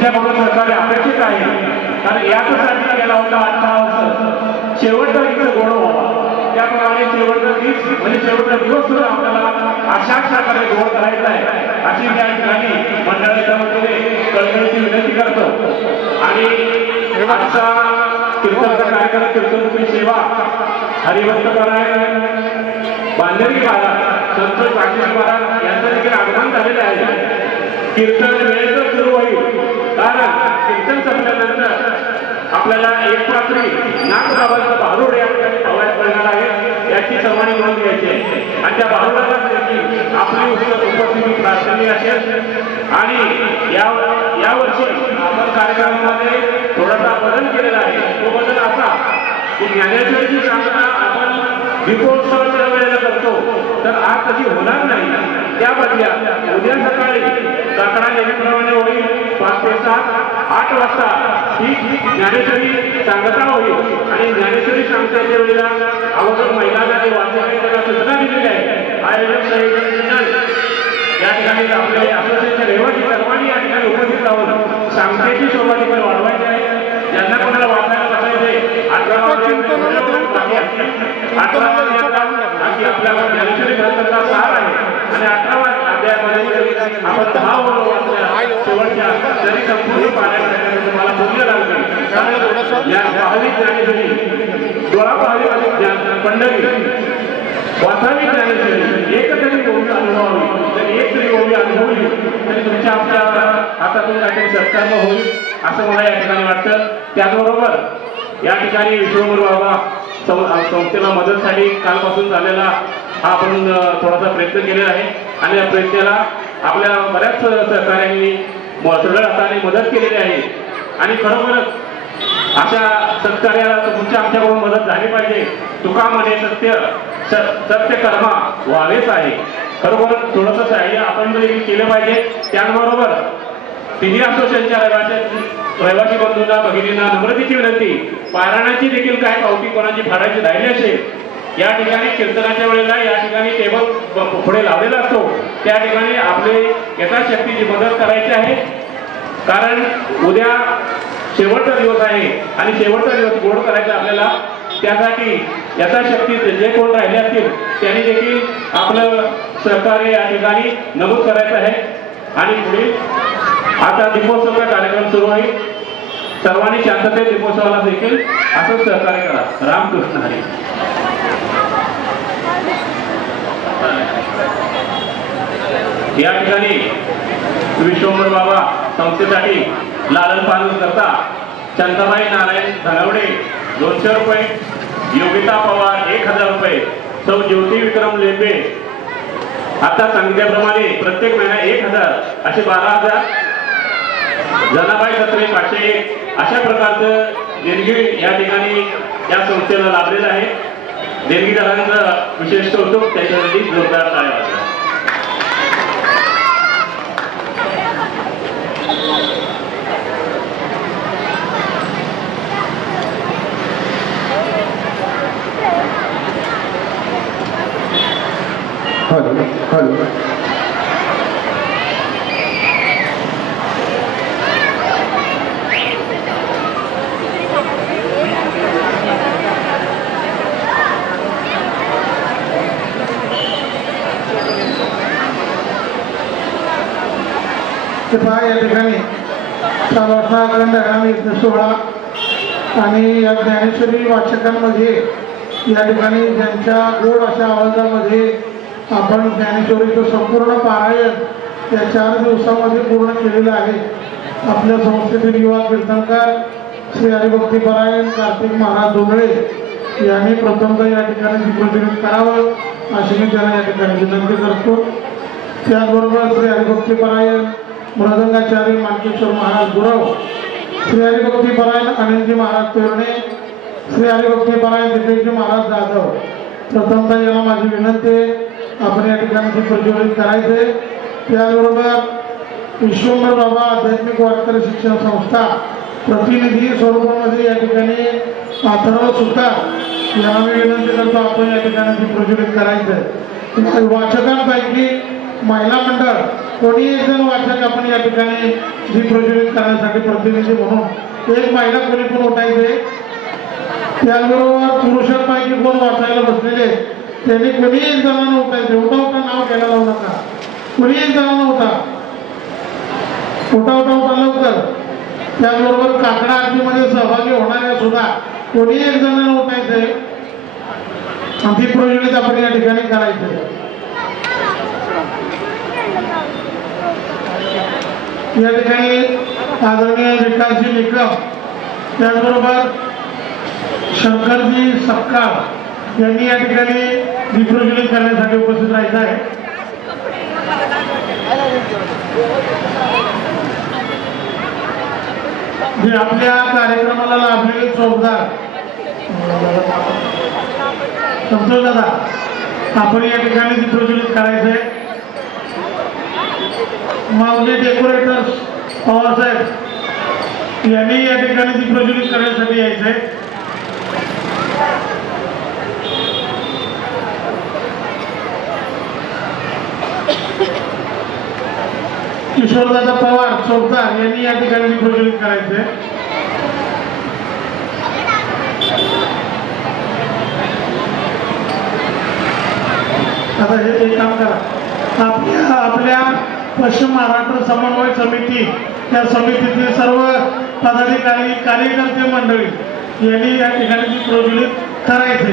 तुमच्याकडून सहकार्य अपेक्षित आहे. कारण याच्यासाठी गेला होता आता शेवटचा इथं गोड व्हावा त्याप्रमाणे शेवटचा दिवस म्हणजे शेवटचा दिवस सुद्धा आपल्याला अशाच प्रकारे गोड करायचा आहे अशी त्या ठिकाणी मंडळाच्या वतीने कळकळीची विनंती करतो. आणि आजचा कीर्तनचा कार्यक्रम कीर्तनची सेवा हरिवंत करायला बांधणी महाराज संत पाटील महाराज यांचं देखील आगमन झालेलं आहे. कीर्तन आपल्याला एक रात्री नाग बाबांचा भारूड या ठिकाणी पवायला मिळणार आहे याची सर्वांनी म्हणून घ्यायची आहे. आणि त्या भारुडाला देखील आपली उपस्थिती प्रार्थनीय असेल आणि या या वर्षी आपण कार्यक्रमामध्ये थोडासा बदल केलेला आहे. तो बदल असा की ज्ञानेश्वरीची सांगता आपण दीपोत्सवाच्या वेळेला करतो तर आज तशी होणार नाही. त्या बदल्या उद्या सकाळी काकडा नेहमीप्रमाणे होईल पाच ते सात. आठ वाजता ही ज्ञानेश्वरी सांगता होईल. आणि ज्ञानेश्वरी सांगताच्या वेळेला अगोदर महिलांना आहे त्याला सूचना दिलेली आहे. आयोजक संयोजन या ठिकाणी आपले असोसिएशनचे रहिवासी सर्वांनी या ठिकाणी उपस्थित राहून सांगतेची शोभा देखील वाढवायची आहे. ज्यांना कोणाला वाचायला बसायचे अठरा अठरा अशी आपल्या ज्ञानेश्वरी ग्रंथाचा सार आहे. आणि अठरावा अध्यायामध्ये आपण दहा ओळ वाचल्या शेवटच्या तरी संपूर्ण पारायण तुम्हाला पुण्य लागते या भाविक ज्ञानेश्वरी डोळा भाविक पंढरी वाचावी ज्ञानेश्वरी एक तरी ओवी अनुभवावी. जर एक तरी ओवी अनुभवली तरी तुमच्या आपल्या हातातून काहीतरी सत्कर्म होईल असं मला या ठिकाणी वाटतं. त्याचबरोबर या ठिकाणी विश्वगुरु बाबा संस्थेला मदतसाठी कालपासून झालेला हा आपण थोडासा प्रयत्न केलेला आहे. आणि या प्रयत्नाला आपल्या बऱ्याच सहकार्यांनी सगळ्या हाताने मदत केलेली आहे. आणि खरोखरच अशा सत्कार्याला तुमच्या आमच्याकडून मदत झाली पाहिजे. तुका म्हणे सत्य स- सत्य कर्मा व्हावेच आहे. खरोखर थोडंसं सहाय्य आपण देखील केलं पाहिजे त्याचबरोबर तिन्ही असोसिएशनच्या रहिवासी रहिवासी बंधूंना भगिनींना नम्रतेची विनंती. पारायणाची देखील काय पावती कोणाची फाडायची राहिली असेल या ठिकाणी कीर्तनाच्या वेळेला या ठिकाणी टेबल पुढे लावलेला असतो. त्या ठिकाणी आपले यथाशक्तीची मदत करायची आहे. कारण उद्या शेवटचा दिवस आहे आणि शेवटचा दिवस गोड करायचा आपल्याला त्यासाठी यथाशक्ती जे कोण राहिले असतील त्यांनी देखील आपलं सहकार्य या ठिकाणी नमूद करायचं आहे. आणि पुढील आता दीपोत्सवचा कार्यक्रम सुरू आहे. सर्वांनी शांततेत दीपोत्सवाला देखील असं सहकार्य करा. रामकृष्ण हरी. या ठिकाणी विश्वंभर बाबा संस्थेसाठी लालन पालन करता. चंदाबाई नारायण धनवडे दोनशे रुपये. योगिता पवार एक हजार रुपये. सौ ज्योती विक्रम लेंबे. आता सांगितल्याप्रमाणे प्रत्येक महिना एक हजार असे बारा हजार. जनाबाई सत्रे पाचशे एक. अशा प्रकारचं देणगी या ठिकाणी या संस्थेला लाभलेलं आहे. देणगीदारांचं विशेष कौतुक त्याच्यासाठी जोरदार टाळ्या वाजवा. हॅलो हॅलो पहा या ठिकाणी सावरसा अखंड हरामी सोहळा आणि या ज्ञानेश्वरी वाचकांमध्ये या ठिकाणी ज्यांच्या गोड अशा आवाजामध्ये आपण ज्ञानेश्वरीचं संपूर्ण पारायण या चार दिवसामध्ये पूर्ण केलेलं आहे. आपल्या संस्थेतील युवा कीर्तनकार श्री हरिभक्तीपरायण कार्तिक महाराज डोंगळे यांनी प्रथमतः या ठिकाणी प्रज्वलित करावं अशी मी त्यांना या ठिकाणी विनंती करतो. त्याचबरोबर श्री हरिभक्तीपरायण मृदंगाचार्य मानकेश्वर महाराज गुरव श्री हरिभक्ती परायण अनिलजी महाराज तोरणे श्री हरिभक्ती परायण दिपेशजी महाराज जाधव. प्रथमतः याला माझी विनंती आपण या ठिकाणी प्रज्वलित करायचे त्याचबरोबर विश्वंभर बाबा आध्यात्मिक वारकर शिक्षण संस्था प्रतिनिधी स्वरूपामध्ये या ठिकाणी अथर्व सुतार याला मी विनंती करतो आपण या ठिकाणी प्रज्वलित करायचं. आहे वाचकांपैकी महिला मंडळ कोणी एक जण वाचक आपण या ठिकाणी जी प्रज्वलित करण्यासाठी प्रतिनिधी म्हणून एक महिला कोणी पण उठायचे त्याचबरोबर पुरुषांपैकी कोण वाचायला बसलेले त्यांनी कोणी एक जणांना उठायचे. उठा उठा नाव घ्यायला लावू नका. कोणी एक जणांना उठा. उठा उठा उठा लवकर. त्याचबरोबर काकडा आरतीमध्ये सहभागी होणाऱ्या सुद्धा कोणी एक जणांना उठायचे आणि ती प्रज्वलित आपण या ठिकाणी करायचंय या ठिकाणी आदरणीय विकासजी निकम त्याचबरोबर शंकरजी सपकाळ यांनी या ठिकाणी दीपप्रज्वलित करण्यासाठी उपस्थित राहायचं आहे. जे आपल्या कार्यक्रमाला लाभलेले चौकदार. समजून दादा? आपण या ठिकाणी दीपप्रज्वलित करायचंय. माऊली डेकोरेटर्स पवारसाहेब यांनी या ठिकाणी ती प्रज्वलित करण्यासाठी यायचंय. किशोरदादा पवार चौकदार यांनी या ठिकाणी प्रज्वलित करायचंय. आता हे काम करा. आपल्या आपल्या पश्चिम महाराष्ट्र समन्वय समिती त्या समितीतील सर्व पदाधिकारी कार्यकर्ते मंडळी यांनी या ठिकाणी प्रज्वलित करायचे.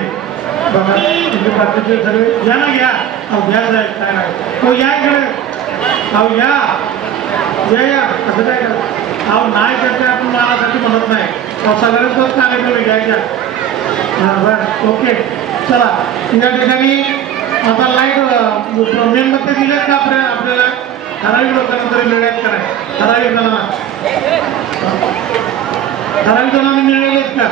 बघा इथे बाकीचे सगळे या ना घ्या अहो घ्या साहेब काय नाही. हो या इकडे. अहो या. या या. असं काय करा? अहो नाही करते आपण मारासाठी म्हणत नाही. अहो सगळ्यांचाच कार्यक्रम घ्यायच्या हां बरं. ओके. चला. या ठिकाणी आता लाइट मेणबत्ती दिल्यात का आपल्या आपल्याला? ठराविक लोकांना तरी मिळाल्यात करा ठराविक जणांना ठराविक जणांना मिळालेत का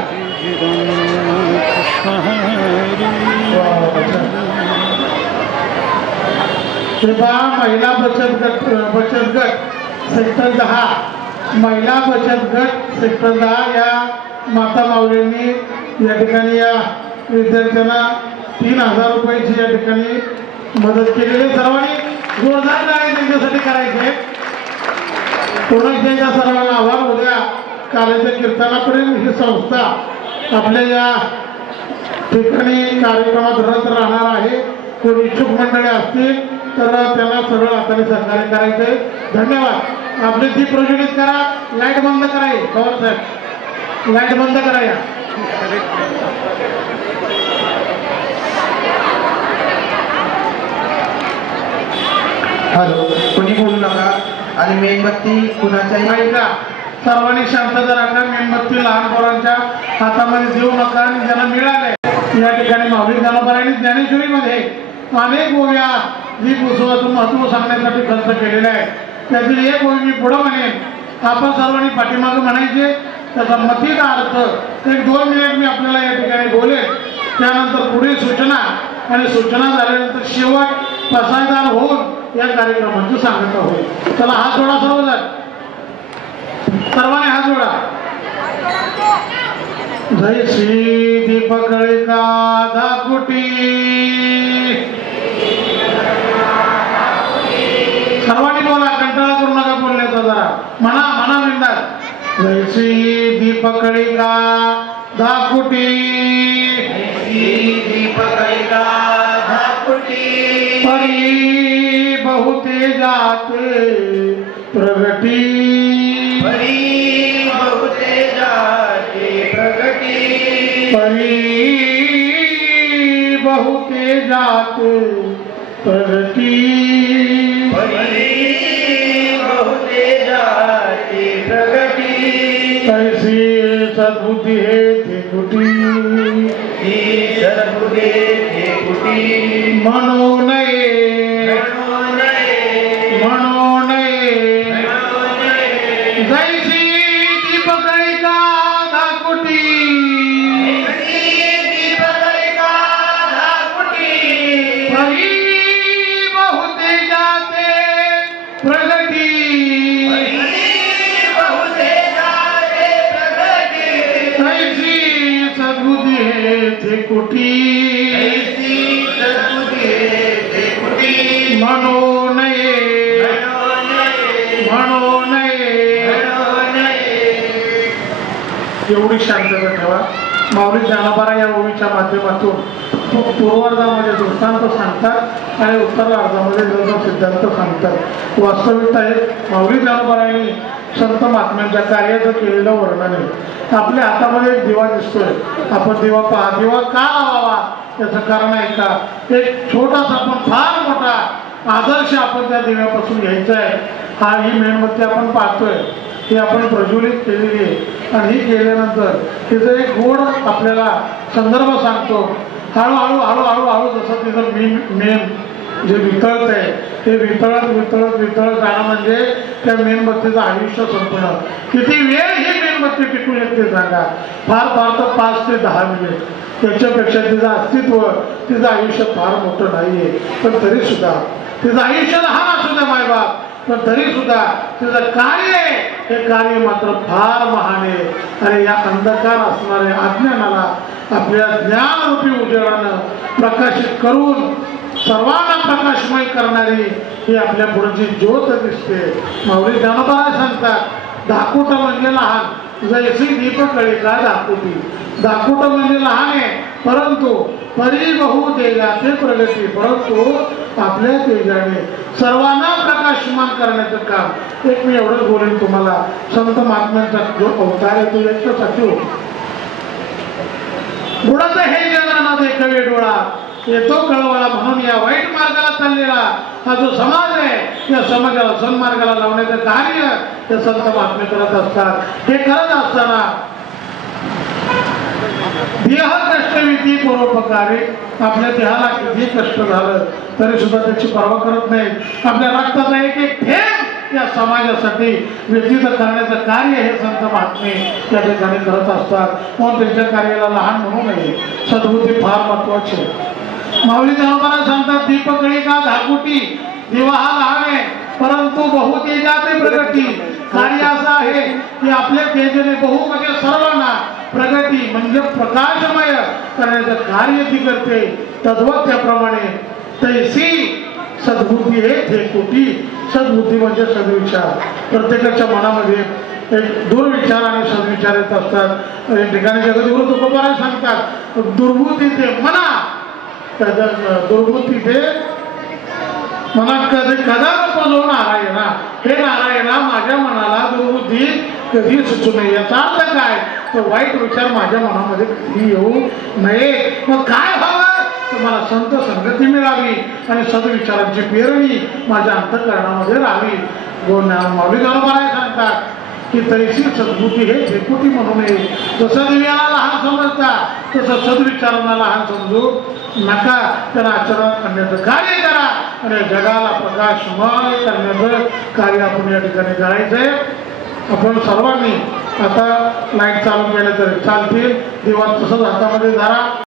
कृपा महिला बचत गट बचत गट सेक्टर दहा. महिला बचत गट सेक्टर दहा या माता माऊलींनी या ठिकाणी या विद्यार्थ्यांना तीन हजार रुपयाची या ठिकाणी मदत केलेली सर्वांनी जोरदार काय त्यांच्यासाठी करायचे पुन्हा एकदा सर्वांना आभार. उद्या कालेच्या कीर्तनापर्यंत ही संस्था आपल्या या ठिकाणी कार्यक्रमात रत राहणार आहे. कोणी इच्छुक मंडळी असतील तर त्यांना सरळ हाताने सहकार्य करायचंय. धन्यवाद. आपली ती प्रज्वलित करा. लाइट बंद करा हे, पवार साहेब लाइट बंद करा या हॅलो कोणी बोलू नका. आणि मेणबत्ती कुणाच्याही का? सर्वांनी शांतता राखा मेणबत्ती लहान पोरांच्या हातामध्ये देऊ नका आणि ज्यांना मिळाले या ठिकाणी माऊली आणि ज्ञानेश्वरीमध्ये अनेक ओव्या जी उत्सवाचं महत्त्व सांगण्यासाठी खर्च केलेले आहे त्यातील एक ओवी मी पुढं म्हणेन. आपण सर्वांनी पाठीमागं म्हणायचे त्याचा मतीचा अर्थ एक दोन मिनिट मी आपल्याला या ठिकाणी बोलेन. त्यानंतर पुढील सूचना आणि सूचना झाल्यानंतर शेवट प्रसादान होऊन या कार्यक्रमाची सांगत आहोत चला हात जोडा सर्वजण सर्वांनी हात जोडा. जय श्री दीपक का दाकुटी. सर्वांनी बोला कंटाळा करू नका बोलण्याचा जरा. म्हणा म्हणा मिळणार. जय श्री दीपक दाकुटी. दीपकलिका परी बहुते जाते प्रगटी परी बहुते जाते प्रगटी परी बहुते जाते प्रगती. परी बहुते जाते प्रगटी कैसी सद्बुद्धी है थे कुटी. ही एवढी शांतता ठेवा. माऊली ज्ञानोबारा या ओळीच्या माध्यमातून पूर्वार्धामध्ये दृष्टांत सांगतात आणि उत्तरार्धामध्ये निर्गम सिद्धांत सांगतात. वास्तविकता हे माऊली ज्ञानोबारायांनी संत महात्म्यांच्या कार्याचं केलेलं वर्णन आहे. आपल्या हातामध्ये एक दिवा दिसतोय. आपण दिवा पहा. दिवा का लावावा? याचं कारण आहे का? एक छोटासा पण फार मोठा आदर्श आपण त्या दिव्यापासून घ्यायचा आहे. हा ही मेणबत्ती आपण पाहतोय. ही आपण प्रज्वलित केलेली आहे. आणि हे केल्यानंतर तिचं एक गोड आपल्याला संदर्भ सांगतो. हळूहळू हळूहळू हळू जसं तिचं मेन मेन जे वितळत आहे ते वितळत वितळत वितळत जाणं म्हणजे त्या मेणबत्तीचं आयुष्य संपणं. किती वेळ ही मेणबत्ती टिकू शकते सांगा. फार फार तर पाच ते दहा मिनिट. त्याच्यापेक्षा तिचं अस्तित्व तिचं आयुष्य फार मोठं नाही आहे पण तरी सुद्धा तिचं आयुष्य लहान असू द्या मायबाप. पण तरी सुद्धा तिचं कार्य आहे. हे कार्य मात्र फार महान आहे. आणि या अंधकार असणाऱ्या अज्ञानाला आपल्या ज्ञानरूपी उजेडानं प्रकाशित करून सर्वांना प्रकाशमय करणारी ही आपल्या पुढची ज्योत दिसते. माऊली ज्ञानोबा सांगतात धाकुट म्हणजे लहान. जैसी दीप कळिका धाकुटी धाकुट म्हणजे लहान आहे. परंतु परी बहु तेजाचे प्रगती परंतु आपल्या तेजाने सर्वांना प्रकाशमान करण्याचं काम. एक मी एवढंच बोलेन तुम्हाला. संत महात्म्यांचा जो अवतार आहे तो व्यक्त होता बुडाचं हे जगाना देखवे डोळा. येतो कळवळा म्हणून या वाईट मार्गाला चाललेला हा जो समाज आहे या समाजाला सन्मार्गाला लावण्याचं कार्य ते संत महात्मे करत असतात. हे करत असताना देह कष्टविधी परोपकारी. आपल्या देहाला किती कष्ट झालं तरी सुद्धा त्याची पर्वा करत नाही. आपल्या रक्ताचा एक एक थेंब या समाजासाठी व्यतीत करण्याचं कार्य हे संत महात्मे त्या ठिकाणी करत असतात. म्हणून त्यांच्या कार्याला लहान म्हणू नये. सद्बुद्धी फार महत्वाची आहे. माऊली देवाला सांगतात दीपकळी का धाकुटी? दिवा हा लहान आहे परंतु बहुती तेजाचे प्रगती. कार्य असं आहे की आपल्या तेजाने बहु म्हणजे सर्वांना प्रगती म्हणजे प्रकाशमय करण्याचं कार्य ती करते. तद्वत त्याप्रमाणे तैसी सद्बुद्धी हे थेकुटी सद्बुद्धी म्हणजे सद्विचार. प्रत्येकाच्या मनामध्ये एक दुर्विचार आणि सद्विचार येत असतात. ठिकाणी जगद्गुरु तुकोबारा सांगतात दुर्बुद्धी ते मना दुर्बुद्धी ते मला कधी कदा पजो नारायणा. हे नारायणा माझ्या मनाला दुर्बुद्धी कधी सुचू नये. याचा अर्थ काय? तर वाईट विचार माझ्या मनामध्ये कधी येऊ नये. मग काय हवं? तर मला संत संगती मिळावी आणि सदविचारांची पेरणी माझ्या अंतकरणामध्ये राहावी. गोड माऊली गणोबाराय सांगतात. की तैशी सद्बुद्धी हे फेकुटी म्हणू नये. जसं दिव्याला लहान समजता तसं सद्विचारांना लहान समजू नका तर आचरण करण्याचं कार्य करा. आणि जगाला प्रकाशमान करण्याचं कार्य आपण या ठिकाणी करायचंय. आपण सर्वांनी आता लाइट चालू केलं तरी चालतील. दिवस तसंच हातामध्ये धरा.